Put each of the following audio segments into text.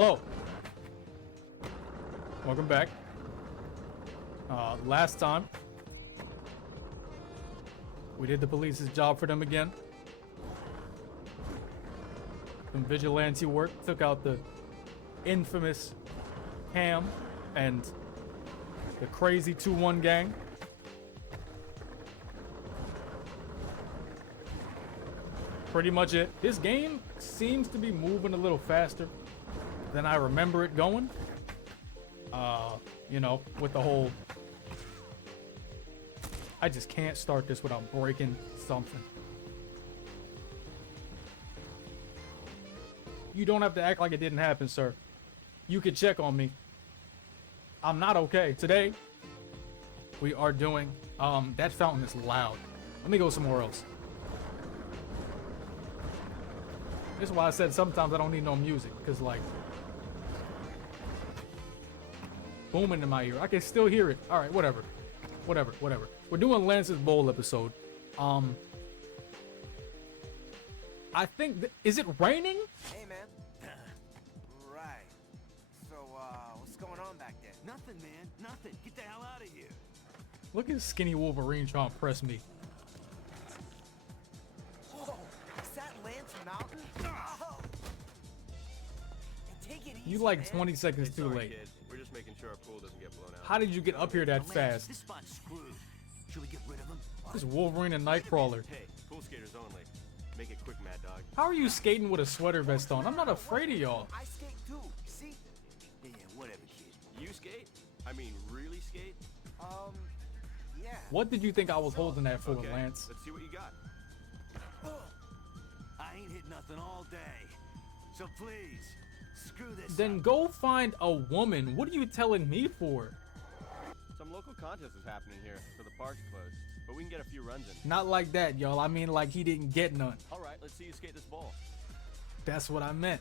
Hello. Welcome back. Last time, we did the police's job for them again. Some vigilante work, took out the infamous Cam and the crazy 2-1 gang. Pretty much it. This game seems to be moving a little faster than I remember it going. You know, with the whole... I just can't start this without breaking something. You don't have to act like it didn't happen, sir. You can check on me. I'm not okay. Today, we are doing... that fountain is loud. Let me go somewhere else. This is why I said sometimes I don't need no music, because, like... booming in my ear. I can still hear it. Alright, whatever. Whatever. We're doing Lance's Bowl episode. I think... is it raining? Hey, man. Right. So, what's going on back there? Nothing, man. Nothing. Get the hell out of here. Look at skinny Wolverine trying to press me. Whoa! Is that Lance Mountain? Oh. Hey, take it easy, You like man. 20 seconds too Sorry, late. kid. We're just making sure our pool doesn't get blown out. How did you get up here that Lance, fast? This spot's screwed. Should we get rid of him? This is Wolverine and Nightcrawler. Hey, pool skaters only. Make it quick, Mad Dog. How are you skating with a sweater vest on? I'm not afraid of y'all. I skate too. See? Yeah, whatever, kid. You skate? I mean, really skate? Yeah. What did you think I was holding that for, Okay, Lance? let's see what you got. I ain't hit nothing all day. So please, screw this Then up. go find a woman. What are you telling me for? Some local contest is happening here, so the park's closed. But we can get a few runs in. Not like that, y'all. I mean, like he didn't get none. All right, let's see you skate this bowl. That's what I meant.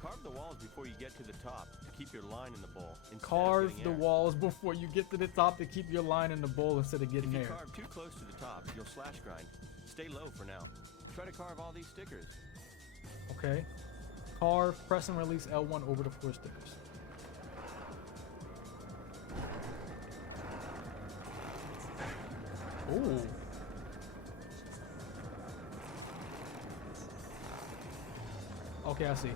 Carve the walls before you get to the top to keep your line in the bowl. instead of Carve getting the air. walls before you get to the top to keep your line in the bowl instead of getting If you there. carve too close to the top, you'll slash grind. Stay low for now. Try to carve all these stickers. Okay. Carve, press and release L1 over the 4 stickers. Ooh. Okay, I see.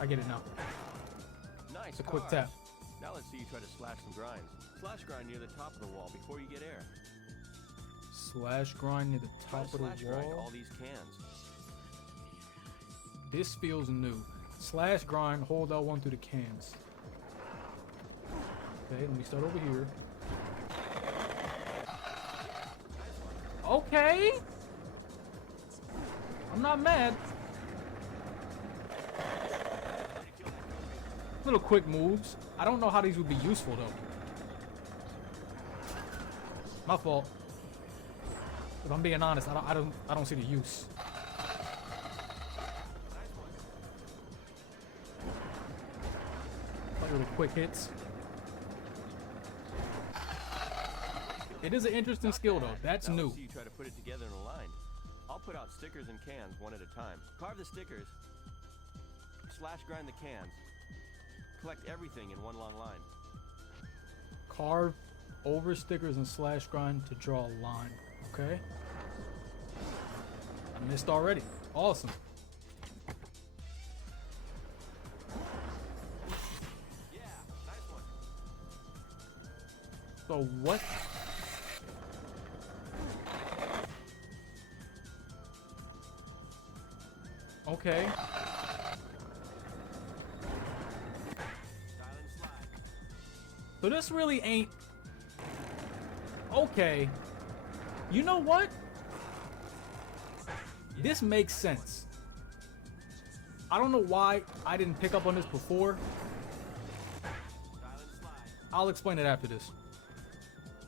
I get it now. Nice. It's a quick carve. tap. Now let's see you try to slash some grinds. Slash grind near the top of the wall before you get air. Slash grind near the Try top to of slash the grind wall. all these cans. This feels new. Slash grind, hold L1 through the cans. Okay, let me start over here. Okay. I'm not mad. Little quick moves. I don't know how these would be useful though. My fault. If I'm being honest, I don't see the use. Like little quick hits. It is an interesting skill though. That's Now new. let's see you try to put it together in a line. I'll put out stickers and cans one at a time. Carve the stickers. Slash grind the cans. Collect everything in one long line. Carve over stickers and slash grind to draw a line. Okay. I missed already. Awesome. Yeah, nice one. So what? Okay. Style and slide. So this really ain't... Okay. You know what? This makes sense. I don't know why I didn't pick up on this before. Style and slide. I'll explain it after this.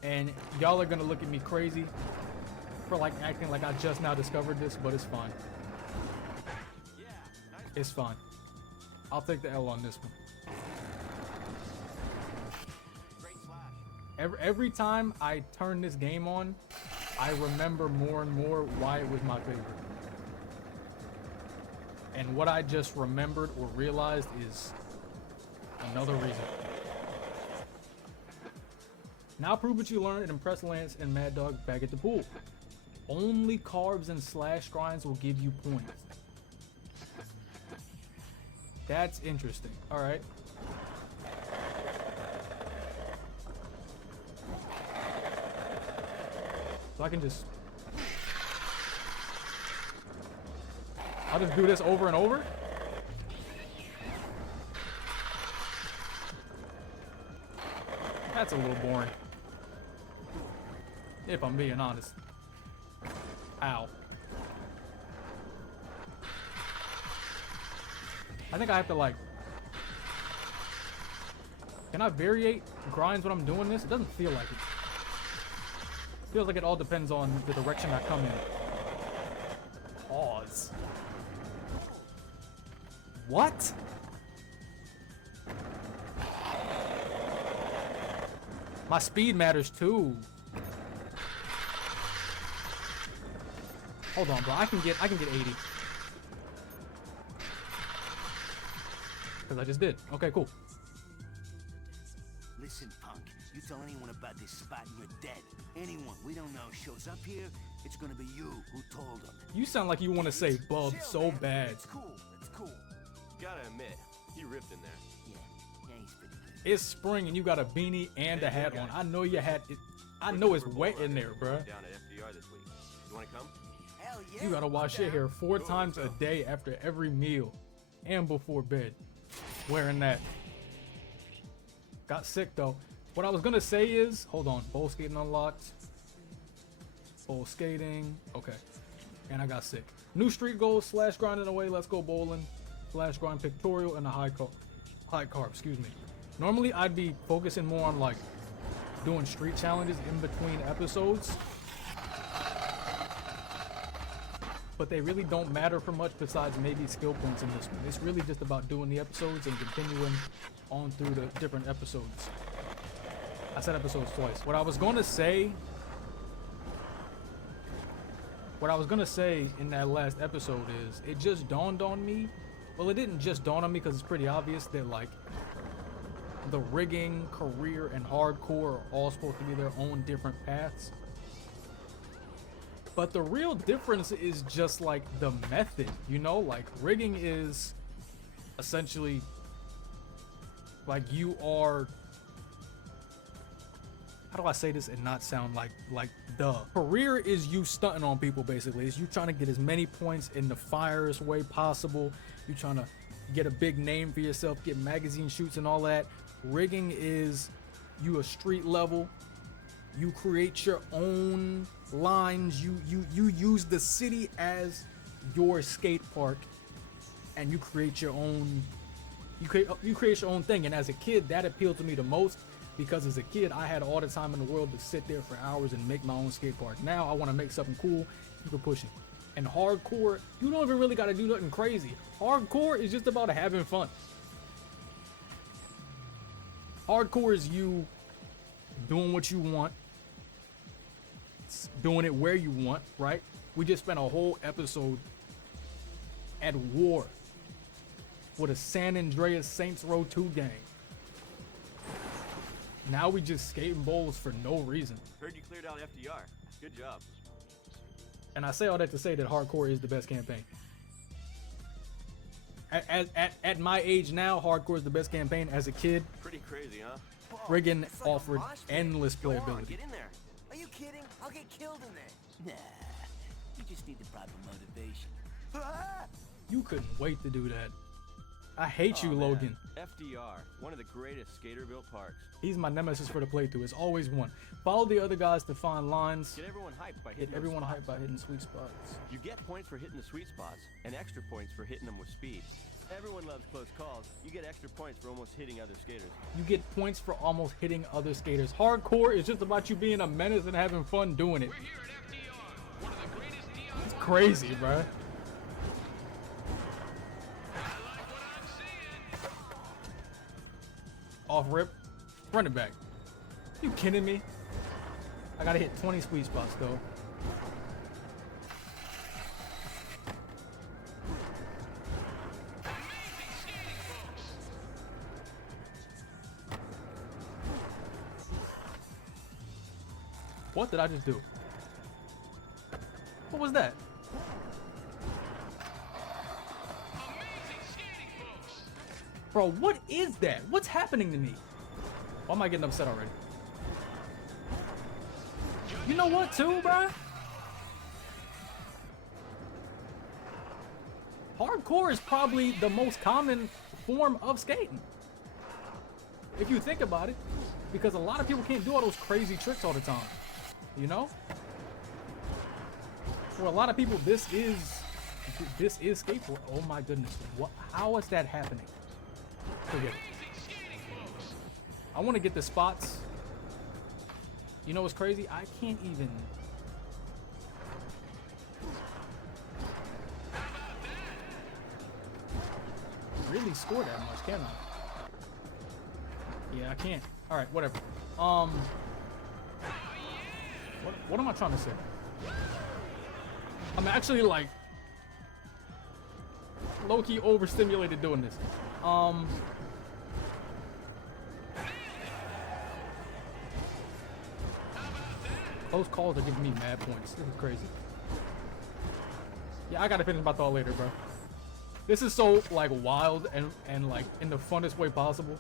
And y'all are gonna look at me crazy for like acting like I just now discovered this, but it's fine. Yeah, nice. It's fine. I'll take the L on this one. Great slash. Every time I turn this game on, I remember more and more why it was my favorite. And what I just remembered or realized is another reason. Now prove what you learned and impress Lance and Mad Dog back at the pool. Only carbs and slash grinds will give you points. That's interesting. All right. So I can just... I'll just do this over and over? That's a little boring. If I'm being honest. Ow. I think I have to like... Can I variate grinds when I'm doing this? It doesn't feel like it. Feels like it all depends on the direction I come in. Pause. What? My speed matters too. Hold on, bro. I can get 80. Cause I just did. Okay, cool. Listen, punk. You tell anyone about this spot and you're dead. Anyone we don't know shows up here, it's gonna be you who told them. You sound like you want to say bub Chill, so man. bad. It's cool. It's cool. Gotta admit, he ripped in there. Yeah, he's pretty good. It's spring and you got a beanie and a hat Hey, on. guy. I know you had it. I We're know doing it's a wet bull in run there, bruh. Down at FDR this week. You wanna come? Hell yeah. You gotta wash your I'm hair down. 4 times a day after every meal and before bed. Wearing that. Got sick though. What I was gonna say is, hold on, bowl skating unlocked. Bowl skating, okay. And I got sick. New street goals, slash grinding away, let's go bowling. Slash grind pictorial and a high carb, excuse me. Normally I'd be focusing more on like doing street challenges in between episodes. But they really don't matter for much besides maybe skill points in this one. It's really just about doing the episodes and continuing on through the different episodes. I said episodes twice. What I was gonna say in that last episode is, it just dawned on me. Well, it didn't just dawn on me because it's pretty obvious that like the rigging, career, and hardcore are all supposed to be their own different paths. But the real difference is just like the method, you know, like rigging is essentially like you are, how do I say this and not sound like duh? Career is you stunting on people basically. It's you trying to get as many points in the fierest way possible. You trying to get a big name for yourself, get magazine shoots and all that. Rigging is you a street level. You create your own lines. You use the city as your skate park, and you create your own. You create your own thing. And as a kid, that appealed to me the most because as a kid, I had all the time in the world to sit there for hours and make my own skate park. Now I want to make something cool. Keep it pushing. And hardcore, you don't even really got to do nothing crazy. Hardcore is just about having fun. Hardcore is you doing what you want, doing it where you want, right? We just spent a whole episode at war with a San Andreas Saints Row 2 gang. Now we just skating bowls for no reason. Heard you cleared out FDR. Good job. And I say all that to say that hardcore is the best campaign. At my age now, hardcore is the best campaign. As a kid, Pretty crazy, huh? friggin' It's like a offered mosh pit. endless Go on, playability. get in there. Are you kidding? I'll get killed in there. Nah, you just need the proper motivation. Ah! You couldn't wait to do that. I hate you, Aw, man. Logan. FDR, one of the greatest skater-built parks. He's my nemesis for the playthrough. It's always one. Follow the other guys to find lines. Get everyone hyped by Hit hitting those everyone spots. hyped by hitting sweet spots. You get points for hitting the sweet spots, and extra points for hitting them with speed. Everyone loves close calls. You get extra points for almost hitting other skaters. You get points for almost hitting other skaters. Hardcore is just about you being a menace and having fun doing it. It's crazy, bruh. Off rip, run it back. You kidding me? I gotta hit 20 sweet spots though. What did I just do? What was that? Bro, what is that? What's happening to me? Why am I getting upset already? You know what, too, bro? Hardcore is probably the most common form of skating. If you think about it. Because a lot of people can't do all those crazy tricks all the time. You know? For a lot of people, this is skateboard. Oh my goodness. What? How is that happening? Forget it. I want to get the spots. You know what's crazy? I can't even. Really score that much, can I? Yeah, I can't. All right, whatever. What am I trying to say? I'm actually like low-key overstimulated doing this. Those calls are giving me mad points. This is crazy. Yeah, I gotta finish my thought later, bro. This is so like wild and like in the funnest way possible.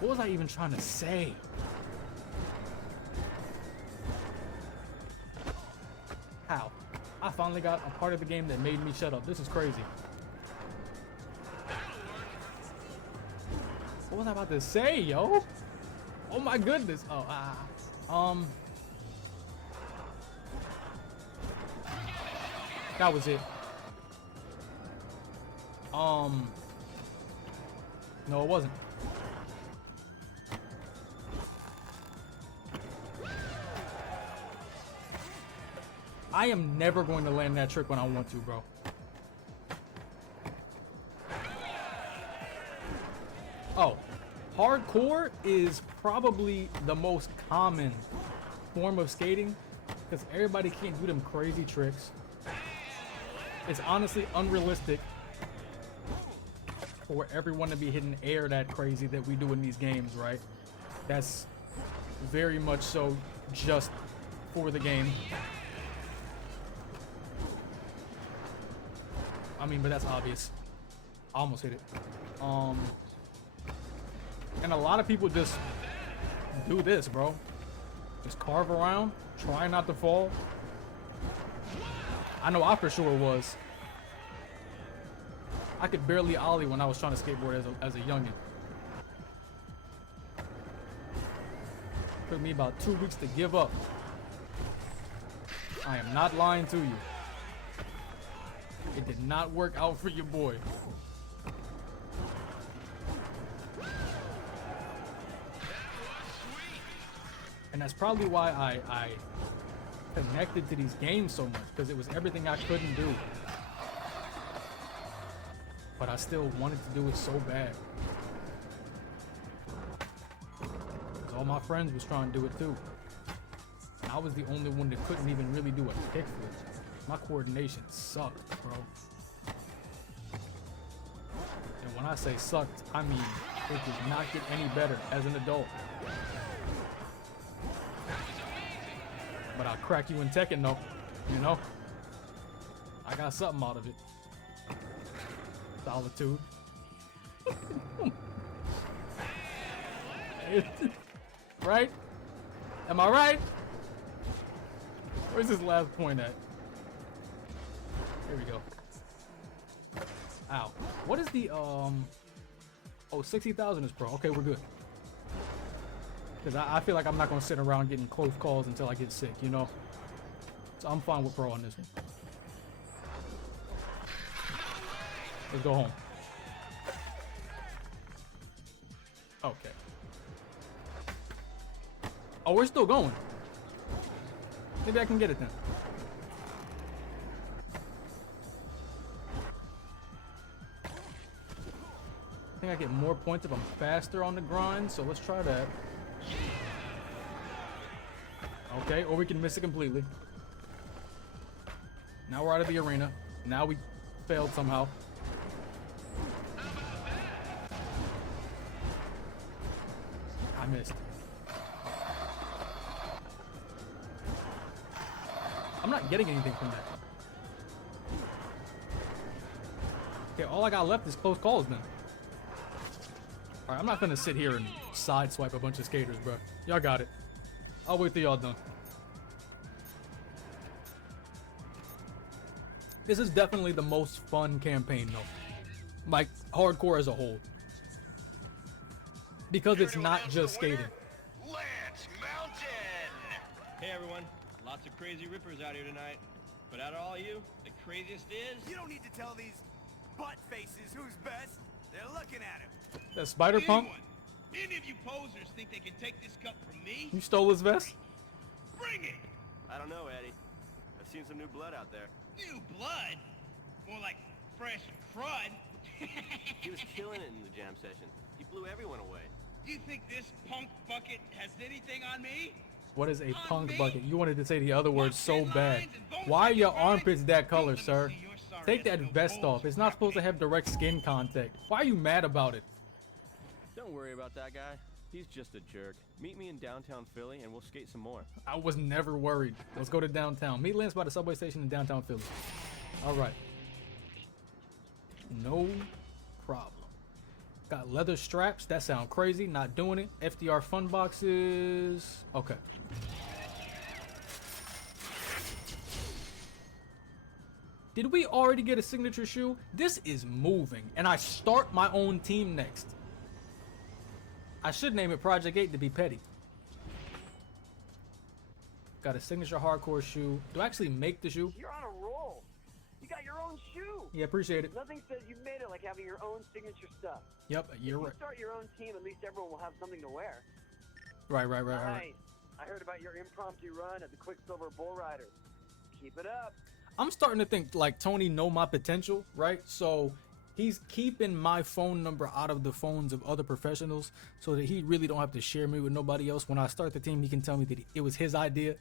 What was I even trying to say? How? I finally got a part of the game that made me shut up. This is crazy. What was I about to say, yo? Oh my goodness. Oh, that was it. No, it wasn't. I am never going to land that trick when I want to, bro. Oh, hardcore is probably the most common form of skating because everybody can't do them crazy tricks. It's honestly unrealistic for everyone to be hitting air that crazy that we do in these games, right? That's very much so just for the game. I mean, but that's obvious. I almost hit it. And a lot of people just do this, bro. Just carve around, try not to fall. I know I for sure was. I could barely ollie when I was trying to skateboard as a youngin'. Took me about 2 weeks to give up. I am not lying to you. It did not work out for your boy. And that's probably why I connected to these games so much, because it was everything I couldn't do. But I still wanted to do it so bad. Because all my friends was trying to do it too. And I was the only one that couldn't even really do a kickflip. My coordination sucked, bro. And when I say sucked, I mean it did not get any better as an adult. But I'll crack you in Tekken though, you know? I got something out of it. Solitude. Right? Am I right? Where's this last point at? Here we go. Ow. What is the, oh, 60,000 is pro. Okay, we're good. Because I feel like I'm not going to sit around getting close calls until I get sick, you know? So I'm fine with pro on this one. Let's go home. Okay. Oh, we're still going. Maybe I can get it then. I think I get more points if I'm faster on the grind, so let's try that. Okay, or we can miss it completely. Now we're out of the arena. Now we failed somehow. Missed. I'm not getting anything from that. Okay, all I got left is close calls then. Alright, I'm not gonna sit here and sideswipe a bunch of skaters, bro. Y'all got it. I'll wait till y'all done. This is definitely the most fun campaign though. Like, hardcore as a whole. Because it's not just skating. Lance Mountain! Hey everyone, lots of crazy rippers out here tonight. But out of all you, the craziest is... You don't need to tell these butt faces who's best. They're looking at him. That spider pump? Any of you posers think they can take this cup from me? You stole his vest? Bring it! I don't know, Eddie. I've seen some new blood out there. New blood? More like fresh crud. He was killing it in the jam session. He blew everyone away. You think this punk bucket has anything on me? What is a On punk me? bucket? You wanted to say the other words so Thin bad. lines and bones Why are like your a vine? armpits that color, Don't let me sir? see your sorry Take ass that little vest balls off. It's not supposed to have direct skin contact. Why are you mad about it? Don't worry about that guy. He's just a jerk. Meet me in downtown Philly and we'll skate some more. I was never worried. Let's go to downtown. Meet Lance by the subway station in downtown Philly. All right. No problem. Got leather straps. That sound crazy. Not doing it. FDR fun boxes. Okay. Did we already get a signature shoe? This is moving. And I start my own team next. I should name it Project 8 to be petty. Got a signature hardcore shoe. Do I actually make the shoe? You're on a roll. You got your own shoe. Yeah, appreciate it. Nothing says you made it like having your own signature stuff. Yep, you're If right. you start your own team, at least everyone will have something to wear. Right. Nice. I heard about your impromptu run at the Quicksilver Bull Riders. Keep it up. I'm starting to think like Tony know my potential, right? So he's keeping my phone number out of the phones of other professionals so that he really don't have to share me with nobody else. When I start the team, he can tell me that it was his idea.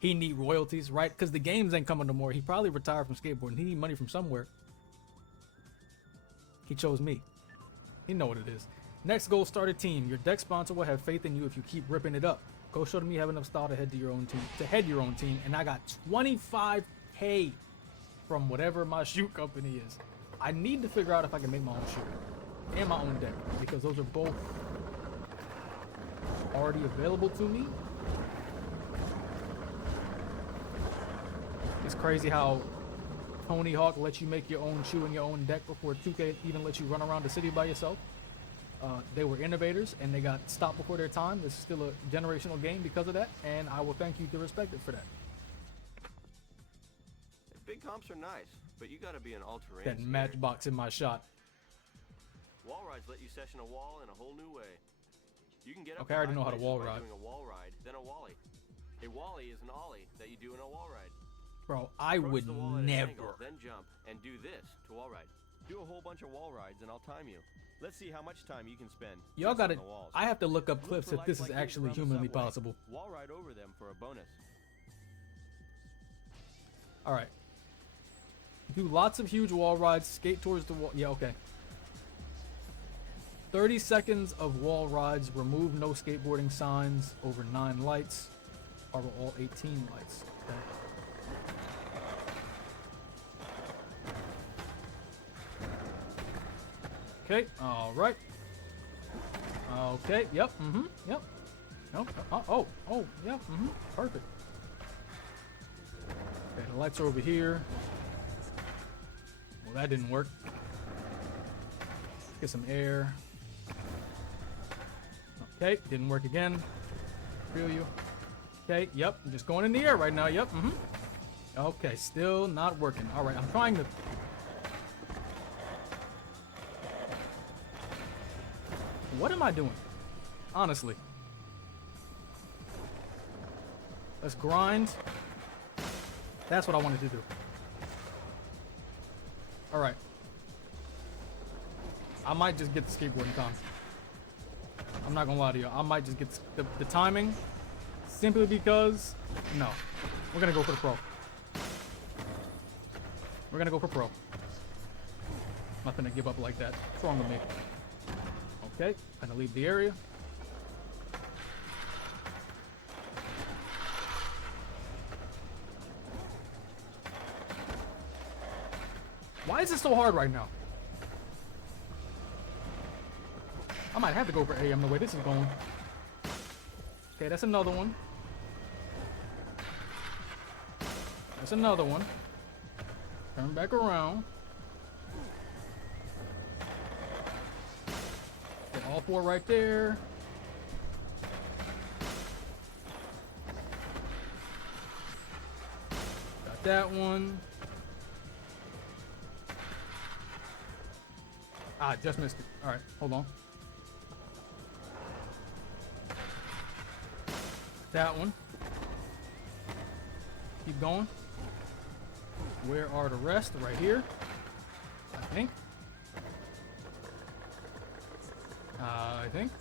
He need royalties, right? Because the games ain't coming no more. He probably retired from skateboarding. He need money from somewhere. He chose me. He know what it is. Next goal, start a team. Your deck sponsor will have faith in you if you keep ripping it up. Go show them you have enough style to head your own team. And I got 25K from whatever my shoe company is. I need to figure out if I can make my own shoe and my own deck because those are both already available to me. It's crazy how Tony Hawk lets you make your own shoe and your own deck before 2K even lets you run around the city by yourself. They were innovators and they got stopped before their time. This is still a generational game because of that, and I will thank you to respect it for that. Big comps are nice, but you gotta be an all-terrain That skater. matchbox in my shot. Wall rides let you session a wall in a whole new way. You can get up Okay, I already to know how high to wall places by ride. doing a wall ride, then a wally. A wally is an ollie that you do in a wall ride. Bro, I Approach would the wall at an angle, never. then jump and do this to wall ride. Do a whole bunch of wall rides and I'll time you. Let's see how much time you can spend. Y'all just gotta. on the walls. I have to look up Look clips for if this is lights like these actually around the humanly subway. possible. Wall ride over them for a bonus. All right. Do lots of huge wall rides. Skate towards the wall. Yeah, okay. 30 seconds of wall rides. Remove no skateboarding signs over 9 lights. Over all 18 lights. Okay. Okay, all right. Okay, yep, yep. No, yep, perfect. Okay, the lights are over here. Well, that didn't work. Get some air. Okay, didn't work again. Feel you. Okay, yep, I'm just going in the air right now, yep, Okay, still not working. All right, I'm trying to... What am I doing? Honestly. Let's grind. That's what I wanted to do. Alright. I might just get the skateboarding time. I'm not gonna lie to you. I might just get the timing. Simply because... No. We're gonna go for the pro. We're gonna go for pro. Not gonna give up like that. What's wrong with me? Okay, gonna leave the area. Why is it so hard right now? I might have to go for AM the way this is going. Okay, that's another one. That's another one. Turn back around. Get all 4 right there. Got that one. Ah, just missed it. All right, hold on. That one. Keep going. Where are the rest? Right here, I think. I think.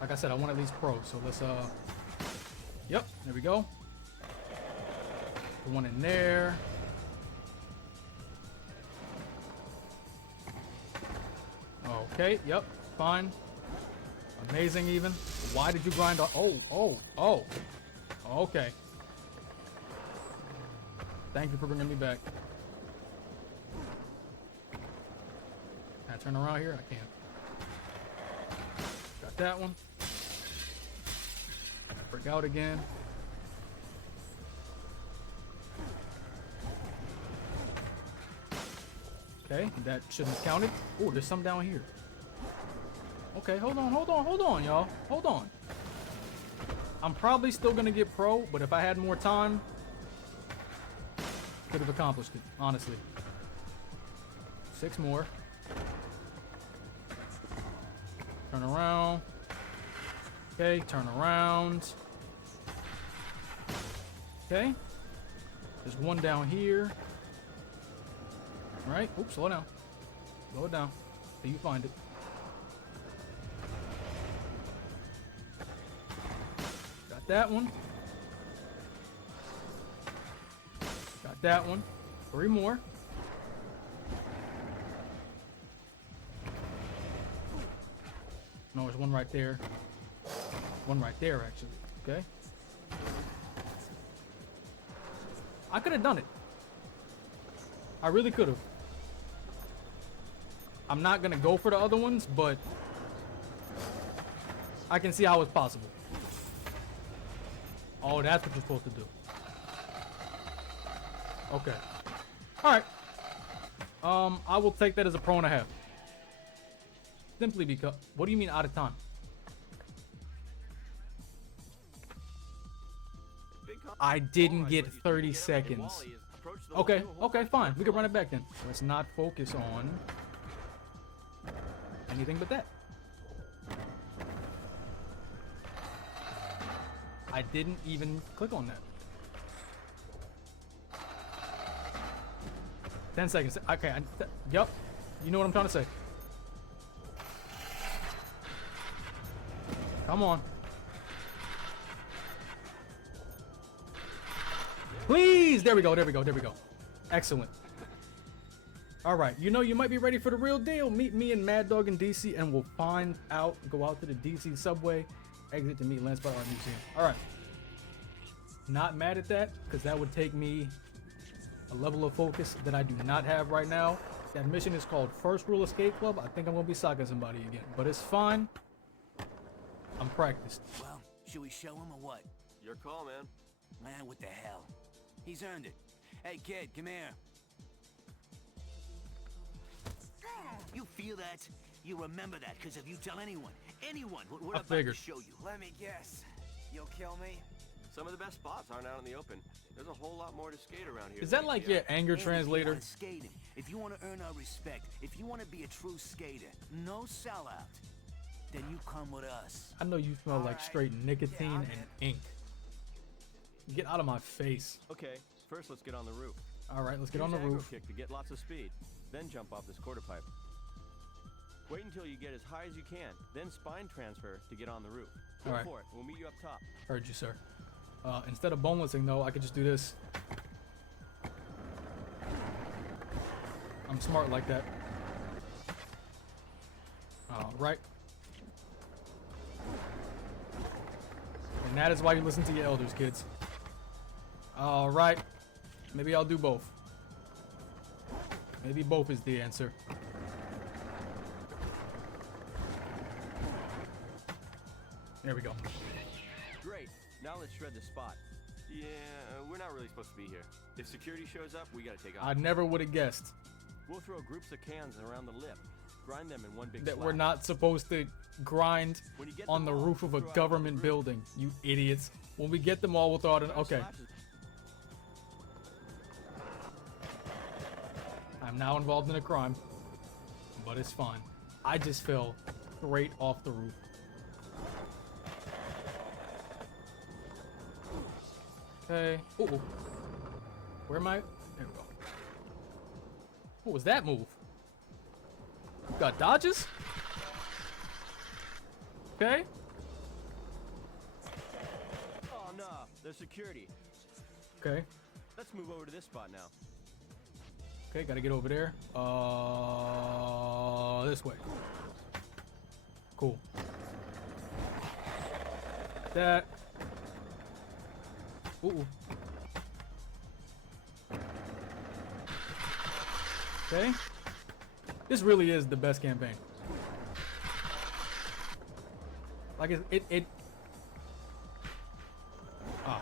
Like I said, I want at least pro, so let's yep, there we go. The one in there. Okay, yep, fine. Amazing even. Why did you grind on? Oh. Okay. Thank you for bringing me back. Can I turn around here? I can't. Got that one. Break out again. Okay, that shouldn't have counted. Oh, there's some down here. Okay, hold on, y'all. Hold on. I'm probably still gonna get pro, but if I had more time, could have accomplished it, honestly. 6 more. Turn around. Okay, turn around. Okay. There's one down here. Right? Oops, slow down. Slow it down till you find it. Got that one. Got that one. 3 more. No, there's one right there. One right there, actually. Okay. I could have done it. I really could have. I'm not gonna go for the other ones, but I can see how it's possible. Oh, that's what you're supposed to do. Okay. Alright. I will take that as a pro and a half. Simply because... What do you mean out of time? I didn't get 30 seconds. Okay, okay, fine. We can run it back then. Let's not focus on anything but that. I didn't even click on that. 10 seconds. Okay, yep. You know what I'm trying to say. Come on. Please! There we go, there we go, there we go. Excellent. Alright, you know you might be ready for the real deal. Meet me and Mad Dog in DC and we'll find out, go out to the DC subway, exit to meet Lance by Art Museum. Alright. Not mad at that, because that would take me a level of focus that I do not have right now. That mission is called First Rule Escape Club. I think I'm going to be socking somebody again, but it's fine. I'm practiced. Well, should we show him or what? Your call, man. Man, what the hell? He's earned it. Hey, kid, come here. You feel that? You remember that, because if you tell anyone, we're about figured. to show you. Let me guess. You'll kill me? Some of the best spots aren't out in the open. There's a whole lot more to skate around here. Is than that like meets the your eye. anger And translator? If you want skating, if you want to earn our respect, if you want to be a true skater, no sellout, then you come with us. I know you smell like Alright. straight nicotine Yeah, I'm and ink. Get out of my face. Okay, first let's get on the roof. Alright, let's get Use on the aggro roof. kick to get lots of speed. Then jump off this quarter pipe. Wait until you get as high as you can. Then spine transfer to get on the roof. Go Alright. for it. We'll meet you up top. Heard you, sir. Instead of bonelessing, though, I could just do this. I'm smart like that. Alright. And that is why you listen to your elders, kids. Alright. Maybe I'll do both. Maybe both is the answer. There we go. Great. Now let's shred the spot. Yeah, we're not really supposed to be here. If security shows up, we gotta take off. I never would have guessed We'll throw groups of cans around the lip. Grind them in one big that slab. we're not supposed to grind When you get on the them all, roof of a throw out government the roof. building. You idiots. When we get them all, we'll throw out an... Okay. Slashes. I'm now involved in a crime, but it's fine. I just fell straight off the roof. Okay. Ooh. Where am I? There we go. What was that move? Got dodges? Okay. Oh no, there's security. Okay. Let's move over to this spot now. Okay, gotta get over there. This way. Cool. That. Ooh. Okay. This really is the best campaign. Like it. Ah.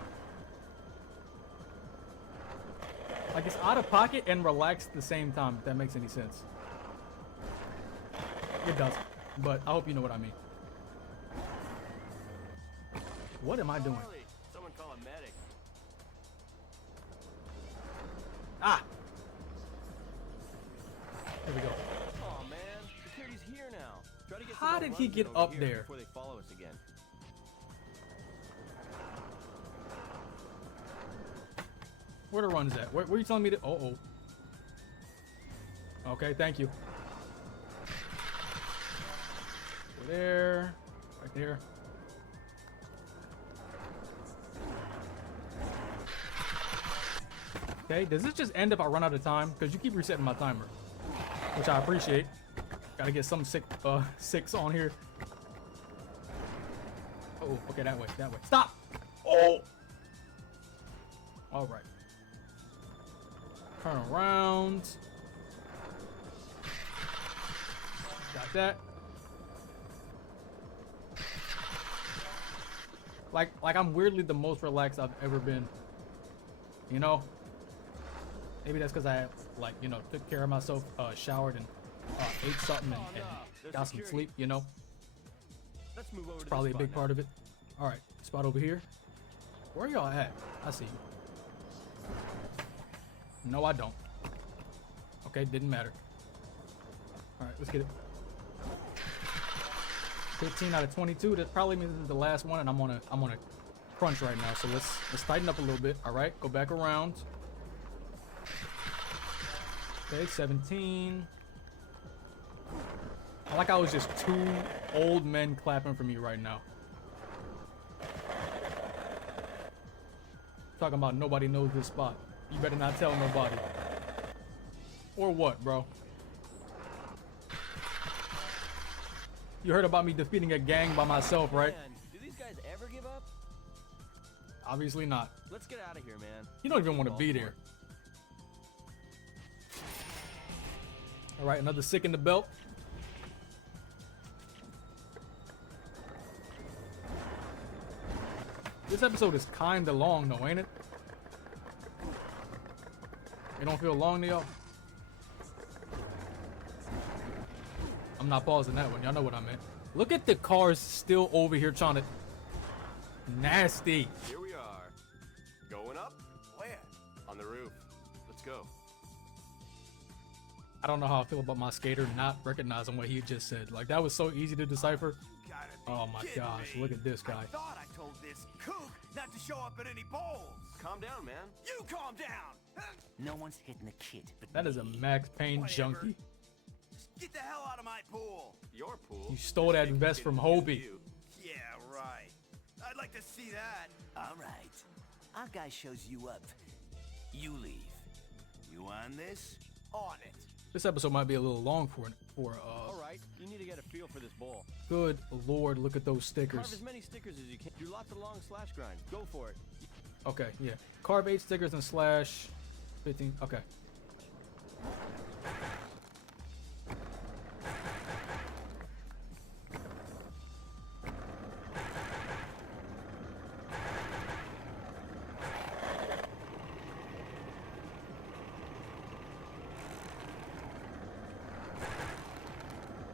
Like it's out of pocket and relaxed at the same time, if that makes any sense. It doesn't, but I hope you know what I mean. What am I doing? Harley, someone call a medic. Ah! There we go. Oh man, security's here now. Try to get How some did more he runs get in over up here there? before they follow us again? Where the run's at? Where are you telling me to? Oh. Okay, thank you. Over there. Right there. Okay, does this just end if I run out of time? Because you keep resetting my timer, which I appreciate. Gotta get some six on here. Oh, okay, that way. Stop! Oh! All right. Turn around. Got that. Like I'm weirdly the most relaxed I've ever been. You know? Maybe that's because I, like, you know, took care of myself, showered and ate something and There's got some security. sleep, you know? Let's move over to Probably a this big spot part of it. All right, spot over here. Where y'all at? I see you. No, I don't. Okay, didn't matter. All right, let's get it. 15 out of 22. That probably means this is the last one, and I'm on a crunch right now. So let's tighten up a little bit. All right, go back around. Okay, 17. I like I was just two old men clapping for me right now. Talking about nobody knows this spot. You better not tell nobody. Or what, bro? You heard about me defeating a gang by myself, right? Man, do these guys ever give up? Obviously not. Let's get out of here, man. You don't even want to be there. All right, another sick in the belt. This episode is kinda long though, ain't it? It don't feel long to y'all? I'm not pausing that one. Y'all know what I meant. Look at the cars still over here trying to... Nasty. Here we are. Going up Where? on the roof. Let's go. I don't know how I feel about my skater not recognizing what he just said. Like, that was so easy to decipher. You gotta be Oh my kidding gosh, me. look at this guy. I thought I told this kook not to show up at any bowls. Calm down, man. You calm down. No one's hitting a kid but That is a Max Payne Whatever. junkie. Just get the hell out of my pool. Your pool. You stole that vest from Hobie. Yeah, right. I'd like to see that. All right. Our guy shows you up. You leave. You on this? On it. This episode might be a little long for All right, you need to get a feel for this bowl. good lord, look at those Carve stickers. as many stickers as you can. Do lots of long slash grinds. Go for it. Okay, yeah. Carve 8 stickers and slash 15. Okay.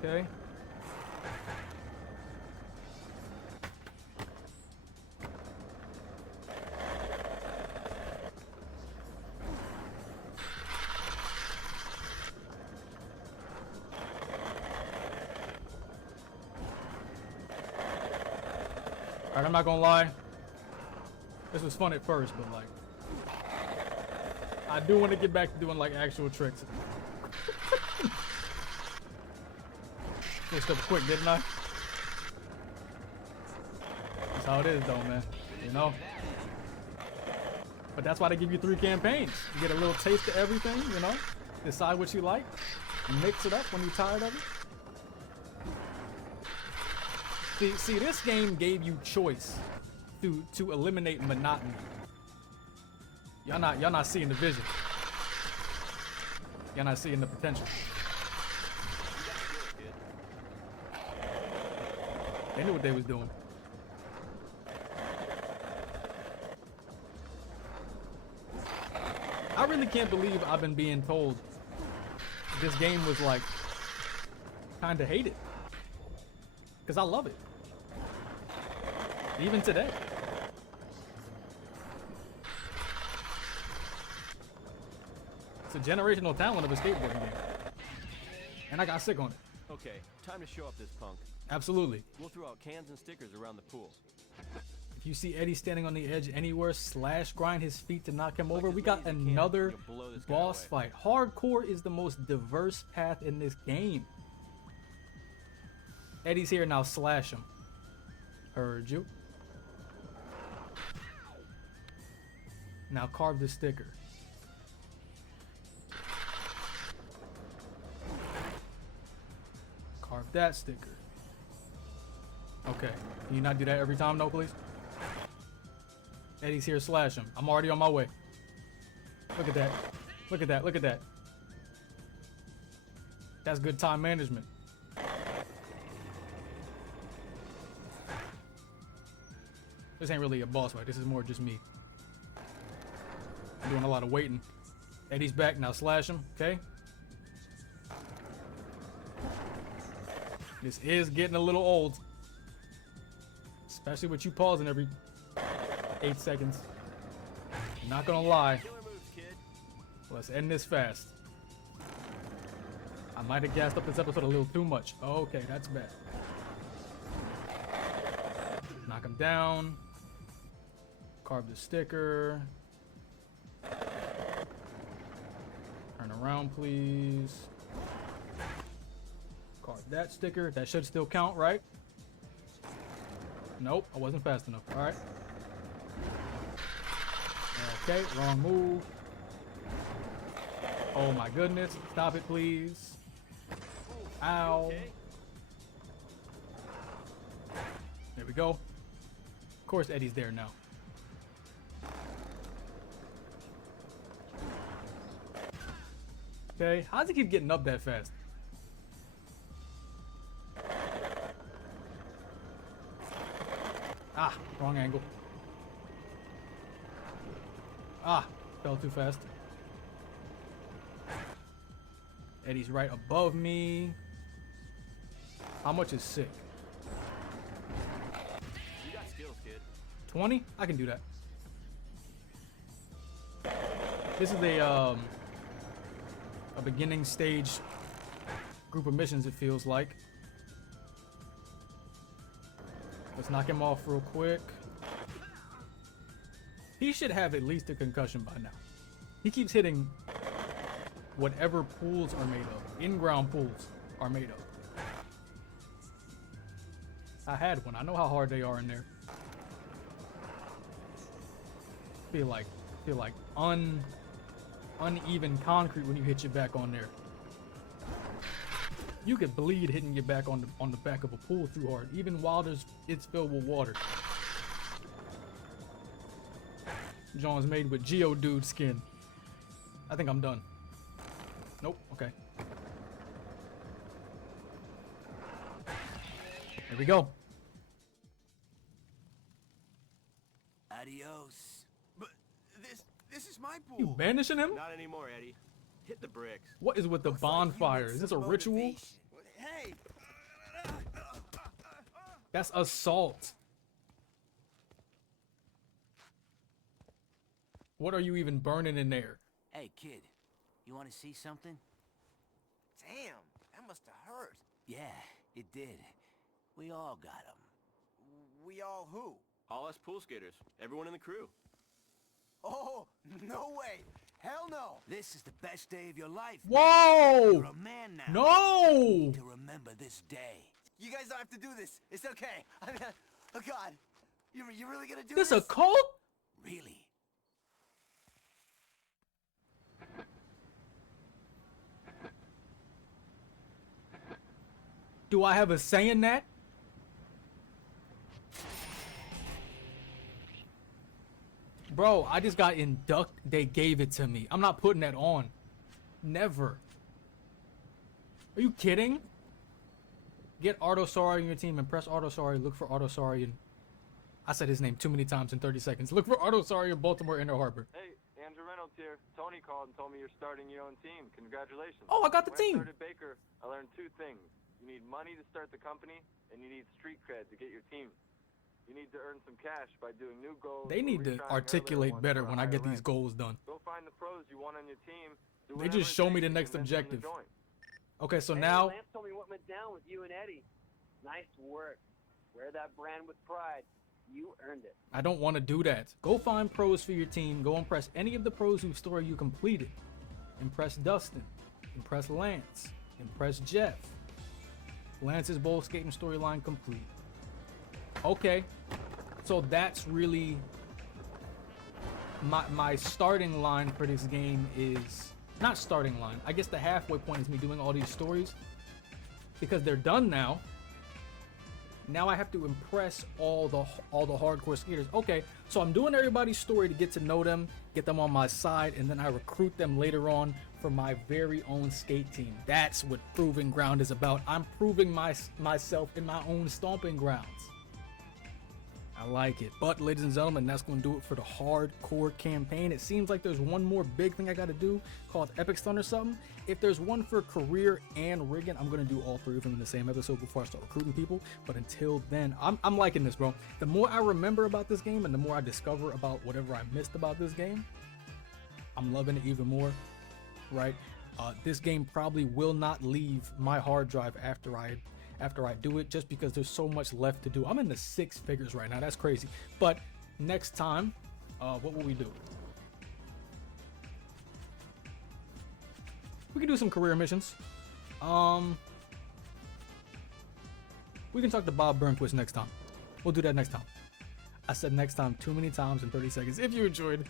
Okay. Alright, I'm not gonna lie. This was fun at first, but like, I do want to get back to doing like actual tricks. Switched up quick, didn't I? That's how it is though, man. You know? But that's why they give you 3 campaigns. You get a little taste of everything, you know? Decide what you like. Mix it up when you're tired of it. See, this game gave you choice to eliminate monotony. Y'all not seeing the vision. Y'all not seeing the potential. They knew what they was doing. I really can't believe I've been being told this game was like kinda hated. Cause I love it. Even today. It's a generational talent of a skateboarding game. And I got sick on it. Okay, time to show up this punk. Absolutely. We'll throw out cans and stickers around the pool. If you see Eddie standing on the edge anywhere, slash grind his feet to knock him Collect over. as We many got as you can, another you'll blow this guy boss away. fight. Hardcore is the most diverse path in this game. Eddie's here now, slash him. Heard you. Now carve the sticker. Carve that sticker. Okay. Can you not do that every time, though, please? Eddie's here, slash him. I'm already on my way. Look at that. Look at that. Look at that. That's good time management. This ain't really a boss fight. This is more just me. I'm doing a lot of waiting. Eddie's back. Now slash him. Okay. This is getting a little old. Especially with you pausing every 8 seconds. Not gonna lie. Killer moves, kid. Let's end this fast. I might have gassed up this episode a little too much. Okay, that's bad. Knock him down. Carve the sticker. Turn around, please. Carve that sticker. That should still count, right? Nope, I wasn't fast enough. All right. Okay, wrong move. Oh my goodness. Stop it, please. Ow. Okay. There we go. Of course, Eddie's there now. Okay, how does he keep getting up that fast? Ah, wrong angle. Ah, fell too fast. Eddie's right above me. How much is sick? You got skills, kid. 20? I can do that. This is a beginning stage group of missions, it feels like. Let's knock him off real quick. He should have at least a concussion by now. He keeps hitting whatever pools are made of. In-ground pools are made of. I had one. I know how hard they are in there. Feel like uneven concrete when you hit your back on there. You could bleed hitting your back on the back of a pool too hard, even while it's filled with water. John's made with Geodude skin. I think I'm done. Nope. Okay. There we go. Adios. But this is my pool. You banishing him? Not anymore, Eddie. Hit the bricks. What is with the Looks like you bonfire? need Is this a some ritual? motivation. Hey. That's assault. What are you even burning in there? Hey, kid. You want to see something? Damn, that must have hurt. Yeah, it did. We all got 'em. We all who? All us pool skaters. Everyone in the crew. Oh, no way. Hell no. This is the best day of your life. Whoa! You're a man now. No! To remember this day. You guys don't have to do this. It's okay. I mean, oh God, you really gonna do This this? a cult? Really? Do I have a say in that? Bro, I just got inducted. They gave it to me. I'm not putting that on. Never. Are you kidding? Get Artosari in your team and press Artosari. Look for Artosari. And I said his name too many times in 30 seconds. Look for Artosari in Baltimore Inner Harbor. Hey, Andrew Reynolds here. Tony called and told me you're starting your own team. Congratulations. Oh, I got the When team. I started Baker, I learned two things. You need money to start the company, and you need street cred to get your team. You need to earn some cash by doing new goals. They or need to retrying earlier articulate ones better for a when I get higher these rank. goals done. Go find the pros you want on your team. Do They whatever just it show me takes the to next convince them to objective. join. Okay, so Hey, now Lance told me what went down with you and Eddie. Nice work. Wear that brand with pride. You earned it. I don't want to do that. Go find pros for your team. Go impress any of the pros whose story you completed. Impress Dustin. Impress Lance. Impress Jeff. Lance's bowl skating storyline complete. Okay. So that's really my starting line for this game is not starting line. I guess the halfway point is me doing all these stories because they're done now. Now I have to impress all the hardcore skaters. Okay, so I'm doing everybody's story to get to know them, get them on my side, and then I recruit them later on for my very own skate team. That's what Proving Ground is about. I'm proving myself in my own stomping grounds. I like it. But ladies and gentlemen, that's going to do it for the hardcore campaign. It seems like there's one more big thing I got to do called Epic Stunt or something. If there's one for career and rigging, I'm going to do all three of them in the same episode before I start recruiting people. But until then, I'm liking this, bro. The more I remember about this game and the more I discover about whatever I missed about this game, I'm loving it even more, right? This game probably will not leave my hard drive after I do it, just because there's so much left to do. I'm in the 6 figures right now. That's crazy. But next time, what will we do? We can do some career missions. We can talk to Bob Burnquist next time. We'll do that next time. I said next time too many times in 30 seconds. If you enjoyed,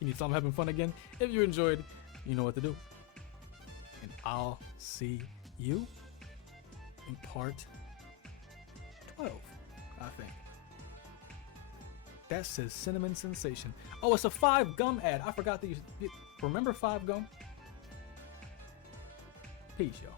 you need something having fun again. If you enjoyed, you know what to do. And I'll see you in part 12, I think. That says Cinnamon Sensation. Oh, it's a 5 Gum ad. I forgot that you remember 5 Gum? Peace, y'all.